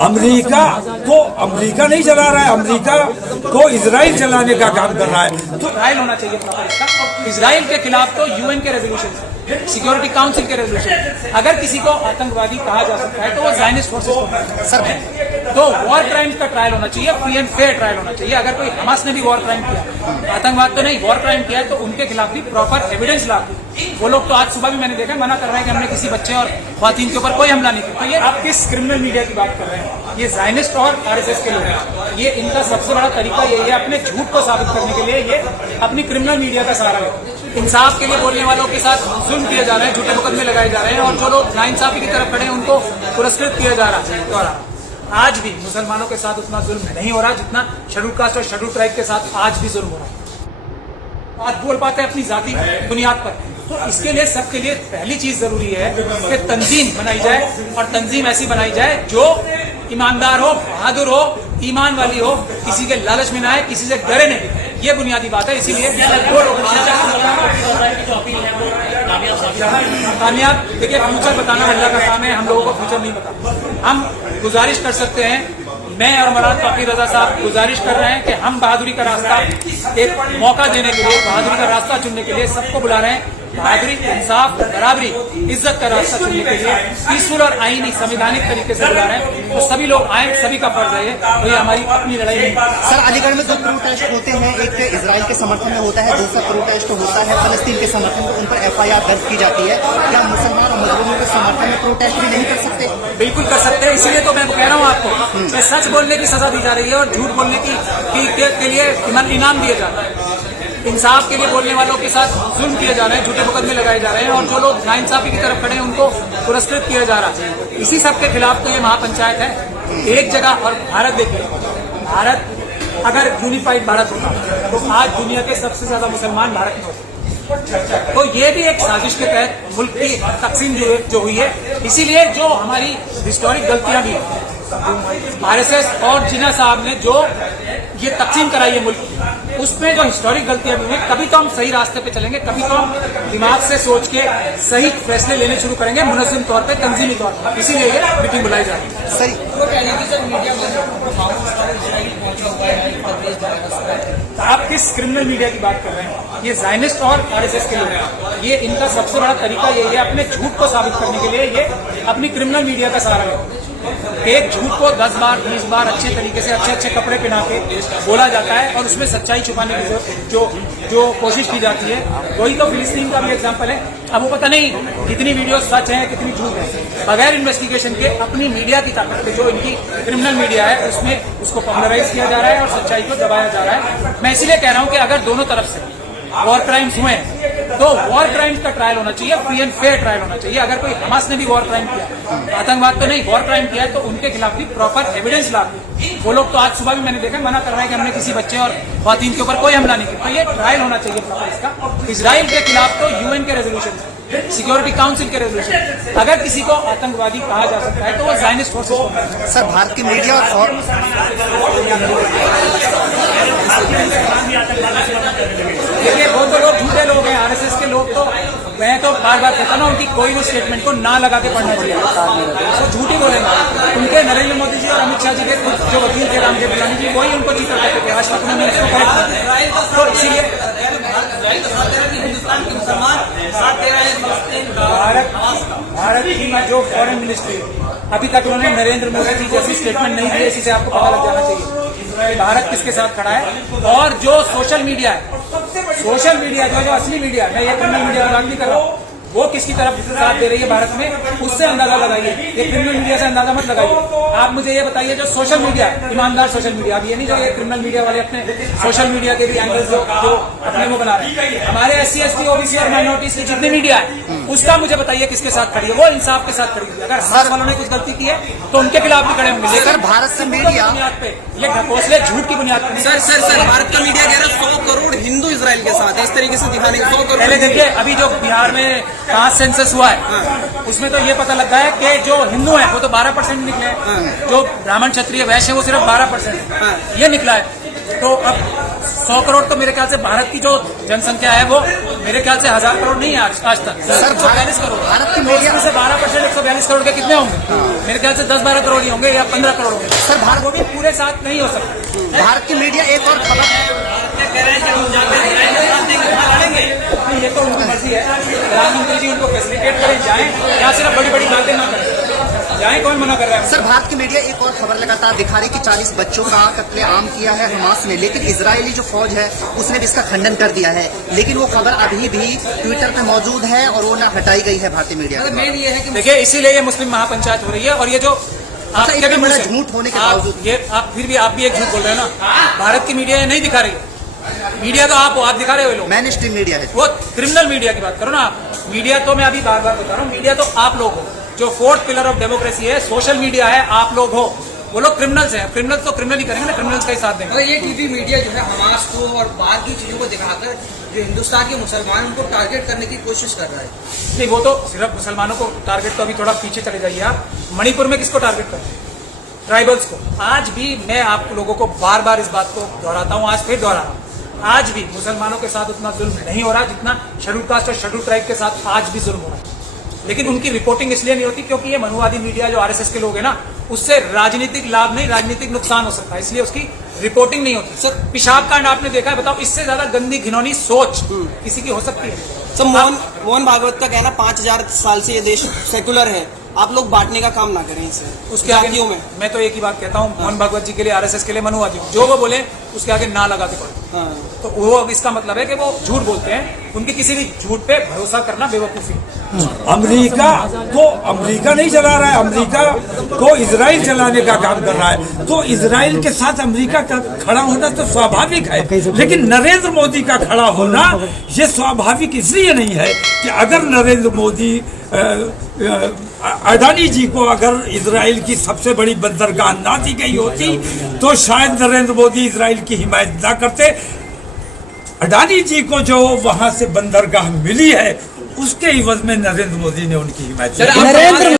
America नहीं चला रहा है, अमेरिका को इजराइल चलाने का काम कर रहा है। तो ट्रायल होना चाहिए प्रॉपर इसका। इजराइल के खिलाफ तो यूएन के रेजोल्यूशन, सिक्योरिटी काउंसिल के रेजोल्यूशन, अगर किसी को आतंकवादी कहा जा सकता है तो वो ज़ायनिस्ट फोर्सेस सर है। तो वॉर क्राइम्स का ट्रायल होना चाहिए, फ्री एंड फेयर ट्रायल होना चाहिए। अगर कोई हमास ने भी वॉर क्राइम किया, आतंकवाद तो नहीं, वॉर क्राइम किया है, तो उनके खिलाफ भी प्रॉपर एविडेंस ला। वो लोग तो आज सुबह भी मैंने देखा मना कर रहे हैं कि हमने किसी बच्चे और ख्वातीन के ऊपर कोई हमला नहीं किया। तो ये आप किस क्रिमिनल मीडिया की बात कर रहे हैं? ये ज़ायनिस्ट और आरएसएस के लोग हैं। ये इनका सबसे बड़ा तरीका यही है, अपने झूठ को साबित करने के लिए ये अपनी क्रिमिनल मीडिया का सहारा लेते हैं। इंसाफ के लिए बोलने वालों के साथ जुल्म किए जा रहे हैं, झूठे मुकदमे लगाए जा रहे हैं, और जो लोग नाइंसाफी की तरफ खड़े हैं उनको पुरस्कृत किया जा रहा है। आज भी मुसलमानों के साथ उतना जुल्म नहीं हो रहा जितना शेड्यूल कास्ट और शेड्यूल ट्राइब के साथ आज भी जुल्म हो रहा है। आज बोल पाते हैं अपनी जाति बुनियाद पर। तो इसके लिए सबके लिए पहली चीज जरूरी है कि तंजीम बनाई जाए, और तंजीम ऐसी बनाई जाए जो ईमानदार हो, बहादुर हो, ईमान वाली हो, किसी के लालच में ना आए, किसी से डरे नहीं। ये बुनियादी बात है। इसीलिए कामयाब, देखिए फ्यूचर बताना अल्लाह का काम है, हम लोगों को फ्यूचर नहीं पता। हम गुजारिश कर सकते हैं, मैं और मराद तौकीर रजा साहब गुजारिश कर रहे हैं कि हम बहादुरी का रास्ता, एक मौका देने के लिए, बहादुरी का रास्ता चुनने के लिए सबको बुला रहे हैं। बहादुरी, इंसाफ, बराबरी, इज्जत का रास्ता चुनने के लिए पीसफुल और आईनी संवैधानिक तरीके से बुला रहे हैं। तो सभी लोग आए, सभी का फर्ज है, तो ये हमारी अपनी लड़ाई नहीं। सर, अलीगढ़ में 2 प्रोटेस्ट होते हैं, एक इजराइल के समर्थन में होता है, दूसरा प्रोटेस्ट होता है फलस्तीन के समर्थन में, उन पर FIR दर्ज की जाती है। क्या मुसलमान और मजलूमों के समर्थन में प्रोटेस्ट भी नहीं कर सकते? बिल्कुल कर सकते हैं। इसीलिए तो मैं कह रहा हूँ आपको, मैं सच बोलने की सजा दी जा रही है और झूठ बोलने के लिए इनाम दिए जा रहे हैं। इंसाफ के लिए बोलने वालों के साथ जुल्म किए जा रहे हैं, झूठे मुकदमे लगाए जा रहे हैं, और जो लोग नाइंसाफी की तरफ खड़े हैं उनको पुरस्कृत किया जा रहा है। इसी सब के खिलाफ तो ये महापंचायत है एक जगह। और भारत देखिए, भारत अगर यूनिफाइड भारत होता तो आज दुनिया के सबसे ज्यादा मुसलमान भारत में होते। तो ये भी एक साजिश के तहत मुल्क की तकसीम जो हुई है। इसीलिए जो हमारी हिस्टोरिक गलतियां भी आरएसएस और जिन्ना साहब ने जो ये तकसीम कराई है मुल्क की, उसमें जो हिस्टोरिक गलतियां भी हुई, कभी तो हम सही रास्ते पे चलेंगे, कभी तो हम दिमाग से सोच के सही फैसले लेने शुरू करेंगे, मुनज़्ज़म तौर पे, तंजीमी तौर पर। इसीलिए ये मीटिंग बुलाई जा रही है। सही आप किस क्रिमिनल मीडिया की बात कर रहे हैं? ये ज़ायनिस्ट और आरएसएस के लोग हैं। ये इनका सबसे बड़ा तरीका यही है, अपने झूठ को साबित करने के लिए ये अपनी क्रिमिनल मीडिया का सहारा लेते हैं। एक झूठ को 10 बार 20 बार अच्छे तरीके से अच्छे कपड़े पहना के बोला जाता है, और उसमें सच्चाई छुपाने की जो कोशिश की जाती है। वही तो फिलिस्तीन का भी एग्जाम्पल है। अब वो पता नहीं कितनी वीडियो सच है, कितनी झूठ है, बगैर इन्वेस्टिगेशन के अपनी मीडिया की ताकत पे, जो इनकी क्रिमिनल मीडिया है, उसमें उसको पॉपुलराइज किया जा रहा है और सच्चाई को दबाया जा रहा है। मैं इसलिए कह रहा हूँ कि अगर दोनों तरफ से वॉर क्राइम्स हुए तो वॉर क्राइम्स का ट्रायल होना चाहिए, फ्री एंड फेयर ट्रायल होना चाहिए। अगर कोई हमास ने भी वॉर क्राइम किया, आतंकवाद तो नहीं, वॉर क्राइम किया है, तो उनके खिलाफ भी प्रॉपर एविडेंस ला। वो लोग तो आज सुबह भी मैंने देखा मना कर रहे हैं कि हमने किसी बच्चे और ख्वातीन के ऊपर कोई हमला नहीं किया। तो ये ट्रायल होना चाहिए प्रॉपर इसका। इजराइल के खिलाफ तो यूएन के रेजोल्यूशन, सिक्योरिटी काउंसिल के रेजोल्यूशन, अगर किसी को आतंकवादी कहा जा सकता है तो वो ज़ायनिस्ट फोर्सेस। सर, भारत की मीडिया और देखिए, वो तो लोग झूठे लोग हैं, आरएसएस के लोग। तो मैं तो बार बार कहता ना, उनकी कोई भी स्टेटमेंट को ना लगा के पढ़ना चाहिए, तो झूठी बोलेंगे। उनके नरेंद्र मोदी जी और अमित शाह जी के जो वकील थे रामदेव बिलानी जी, वही उनको चीटर करते थे। आज तक उन्होंने इसको करेक्ट। तो इसीलिए भारत की जो फॉरेन मिनिस्ट्री, अभी तक उन्होंने नरेंद्र मोदी जी जैसी स्टेटमेंट नहीं दी। इसी से आपको पता लग जाना चाहिए भारत किसके साथ खड़ा है। और जो सोशल मीडिया है, सोशल मीडिया जो असली मीडिया है, मैं ये क्रिमिनल मीडिया की बात नहीं कर रहा हूँ, वो किसकी तरफ साथ दे रही है भारत में, उससे अंदाजा लगाइए। ये क्रिमिनल मीडिया से अंदाजा मत लगाइए। आप मुझे ये बताइए, जो सोशल मीडिया है, ईमानदार सोशल मीडिया, अब ये नहीं जो ये क्रिमिनल मीडिया वाले अपने सोशल मीडिया के भी एंगल्स जो अपने वो बना रहे हैं। हमारे SC ST OBC और माइनॉरिटीज की जितनी मीडिया है, उसका मुझे बताइए किसके साथ खड़ी है, वो इंसाफ के साथ खड़ी है। अगर हमारे वालों ने कुछ गलती की है तो उनके खिलाफ भी खड़े होंगे। सर, भारत से मीडिया बुनियाद पे ये ढकोसले झूठ की बुनियाद पे। सर, भारत का मीडिया कह रहा है 100 करोड़ हिंदू इजराइल के साथ है, इस तरीके से दिखाने 100 करोड़। पहले देखिए, अभी जो बिहार में कास्ट सेंसस हुआ है, उसमें तो ये पता लगा है कि जो हिंदू है वो तो 12% निकले हैं, जो ब्राह्मण क्षत्रिय वैश्य है वो सिर्फ 12% ये निकला है। तो अब 100 करोड़ तो मेरे ख्याल से भारत की जो जनसंख्या है वो मेरे ख्याल से 1000 करोड़ नहीं है आज तक। सर, 142 करोड़ भारत की तो मीडिया उसमें से 12% 142 करोड़ के कितने होंगे? मेरे ख्याल से 10-12 करोड़ ही होंगे या 15 करोड़ होंगे। सर, भारत वो भी पूरे साथ नहीं हो सकते। भारत की मीडिया एक और खबर ये तो उनकी मर्जी है, प्रधानमंत्री जी उनको फैसिलिटेट करें, जाएं या सिर्फ बड़ी बड़ी बातें ना करें, जाएं, कौन मना कर रहा है? सर, भारत की मीडिया एक और खबर लगातार दिखा रही कि 40 बच्चों का कत्लेआम किया है हमास ने, लेकिन इजरायली जो फौज है उसने भी इसका खंडन कर दिया है, लेकिन वो खबर अभी भी ट्विटर पे मौजूद है और वो ना हटाई गई है भारतीय मीडिया में। मेन ये है कि देखिए, इसीलिए ये मुस्लिम महापंचायत हो रही है। और ये जो आपके इतना भी बड़ा मुंह से- झूठ होने के आप- बावजूद ये आप फिर भी आप भी एक झूठ बोल रहे हो ना। भारत की मीडिया ये नहीं दिखा रही, मीडिया तो आप दिखा रहे हो। लोग मैन स्ट्रीम मीडिया है। वो क्रिमिनल मीडिया की बात करो ना आप। मीडिया तो मैं अभी बार बार बता रहा हूँ, मीडिया तो आप लोग हो, जो 4th पिलर ऑफ डेमोक्रेसी है, सोशल मीडिया है, आप लोग हो। वो लोग क्रिमिनल्स हैं, क्रिमिनल्स तो क्रिमिनल ही करेंगे ना, क्रिमिनल्स का ही साथ देंगे। अगर ये टीवी मीडिया जो है हमास को और बाहर की चीजों को दिखाकर जो हिंदुस्तान के मुसलमान उनको टारगेट करने की कोशिश कर रहा है। नहीं, वो तो सिर्फ मुसलमानों को टारगेट, तो अभी थोड़ा पीछे चले जाइए आप। मणिपुर में किसको टारगेट करते हैं? ट्राइबल्स को। आज भी मैं आप लोगों को बार बार इस बात को दोहराता हूँ, आज फिर दोहरा रहा हूँ, आज भी मुसलमानों के साथ उतना जुल्म नहीं हो रहा जितना शेड्यूल कास्ट और शेड्यूल ट्राइब के साथ आज भी जुल्म हो रहा है। लेकिन उनकी रिपोर्टिंग इसलिए नहीं होती क्योंकि ये मनुवादी मीडिया जो आरएसएस के लोग हैं ना, उससे राजनीतिक लाभ नहीं, राजनीतिक नुकसान हो सकता है, इसलिए उसकी रिपोर्टिंग नहीं होती। सर, पेशाब कांड आपने देखा है, बताओ इससे ज्यादा गंदी घिनौनी सोच किसी की हो सकती है? सर, मोहन भागवत का कहना 5000 साल से ये देश सेकुलर है, आप लोग बांटने का काम ना करें इसे उसके आगे जातियों में। मैं तो एक ही बात कहता हूँ, मोहन भागवत जी के लिए, आरएसएस के लिए, मनुवादी जो वो बोले उसके आगे ना लगा के पड़ो। तो वो अब इसका मतलब है कि वो झूठ बोलते हैं, उनके किसी भी झूठ पे भरोसा करना बेवकूफी। अमेरिका को अमेरिका नहीं चला रहा है, अमेरिका को इजराइल चलाने का काम कर रहा है। तो इजराइल के साथ अमेरिका का खड़ा होना तो स्वाभाविक है, लेकिन नरेंद्र मोदी का खड़ा होना ये स्वाभाविक इसलिए नहीं है कि अगर नरेंद्र मोदी अडानी जी को अगर इजराइल की सबसे बड़ी बंदरगाह ना दी गई होती तो शायद नरेंद्र मोदी इजराइल की हिमायत ना करते। अडानी जी को जो वहां से बंदरगाह मिली है उसके इवज में नरेंद्र मोदी ने उनकी हिमायत की।